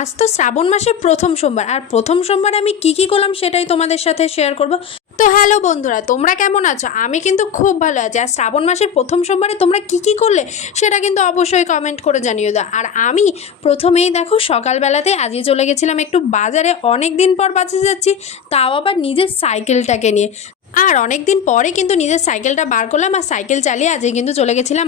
আজ তো শ্রাবণ মাসের প্রথম সোমবার, আর প্রথম সোমবার আমি কি করলাম সেটাই তোমাদের সাথে শেয়ার করব। তো হ্যালো বন্ধুরা, তোমরা কেমন আছো? আমি কিন্তু খুব ভালো আছি। আর শ্রাবণ মাসের প্রথম সোমবারে তোমরা কি করলে সেটা কিন্তু অবশ্যই কমেন্ট করে জানিও দাও। আর আমি প্রথমেই দেখো সকালবেলাতে আজকে চলে গেছিলাম একটু বাজারে, অনেক দিন পর বাজারে যাচ্ছি, তাও আবার নিজের সাইকেলটাকে নিয়ে। আর অনেক দিন পরে কিন্তু নিজের সাইকেলটা বার করলাম, আর সাইকেল চালিয়ে আজকে কিন্তু চলে গেছিলাম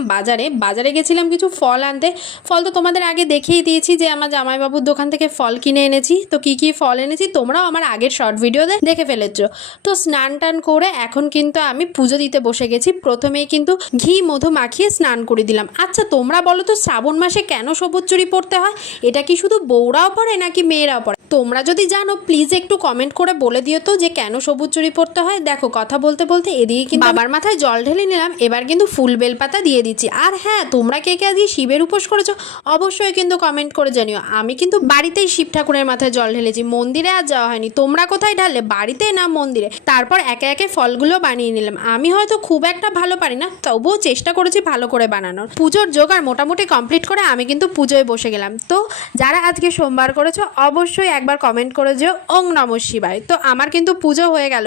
বাজারে গেছিলাম কিছু ফল আনতে। ফল তো তোমাদের আগে দেখিয়ে দিয়েছি যে আমার জামাইবাবুর দোকান থেকে ফল কিনে এনেছি। তো কি ফল এনেছি তোমরাও আমার আগের শর্ট ভিডিওতে দেখে ফেলেছো। তো স্নান টান করে এখন কিন্তু আমি পুজো দিতে বসে গেছি। প্রথমেই কিন্তু ঘি মধু মাখিয়ে স্নান করে দিলাম। আচ্ছা তোমরা বলো তো, শ্রাবণ মাসে কেন সবুজ চুড়ি পরতে হয়? এটা কি শুধু বউরাও পরে নাকি মেয়েরাও পরে? তোমরা যদি জানো প্লিজ একটু কমেন্ট করে বলে দিও তো যে কেন সবুজ চুড়ি পরতে হয়। দেখো কথা বলতে বলতে এদিকে কিন্তু বাবার মাথায় জল ঢেলে নিলাম, এবার কিন্তু ফুল বেলপাতা দিয়ে দিচ্ছি। আর হ্যাঁ, তোমরা কে আজকে শিবের উপোস করেছো অবশ্যই কিন্তু কমেন্ট করে জানিও। আমি কিন্তু বাড়িতেই শিব ঠাকুরের মাথায় জল ঢেলেছি, মন্দিরে আর যাওয়া হয়নি। তোমরা কোথায় ঢাললে, বাড়িতে না মন্দিরে? তারপর একে একে ফলগুলো বানিয়ে নিলাম। আমি হয়তো খুব একটা ভালো পারি না, তবুও চেষ্টা করেছি ভালো করে বানানোর। পুজোর জোগাড় মোটামুটি কমপ্লিট করে আমি কিন্তু পুজোয় বসে গেলাম। তো যারা আজকে সোমবার করেছো অবশ্যই একবার কমেন্ট করে যেও ওং নমঃ শিবায়। তো আমার কিন্তু পুজো হয়ে গেল।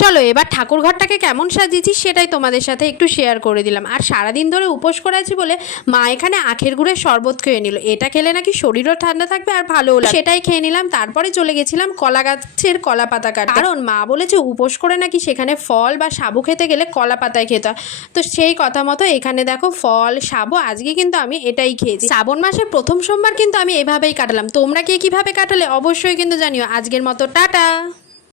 চলো এবার ঠাকুর ঘরটাকে কেমন সাজিয়েছি সেটাই তোমাদের সাথে একটু শেয়ার করে দিলাম। আর সারাদিন ধরে উপোস করে আছি বলে মা এখানে আখের গুড়ের শরবত খেয়ে নিল। এটা খেলে নাকি শরীরও ঠান্ডা থাকবে আর ভালোও লাগবে, সেটাই খেয়ে নিলাম। তারপরে চলে গেছিলাম কলা গাছের কলা পাতা কাটতে, কারণ মা বলেছে উপোস করে নাকি সেখানে ফল বা সাবু খেতে গেলে কলা পাতায় খেতে হয়। তো সেই কথা মতো এখানে দেখো ফল সাবু, আজকে কিন্তু আমি এটাই খেয়েছি। শ্রাবণ মাসের প্রথম সোমবার কিন্তু আমি এভাবেই কাটালাম। তোমরা কে কিভাবে কাটালে অবশ্যই কিন্তু জানিও। আজকের মতো টাটা।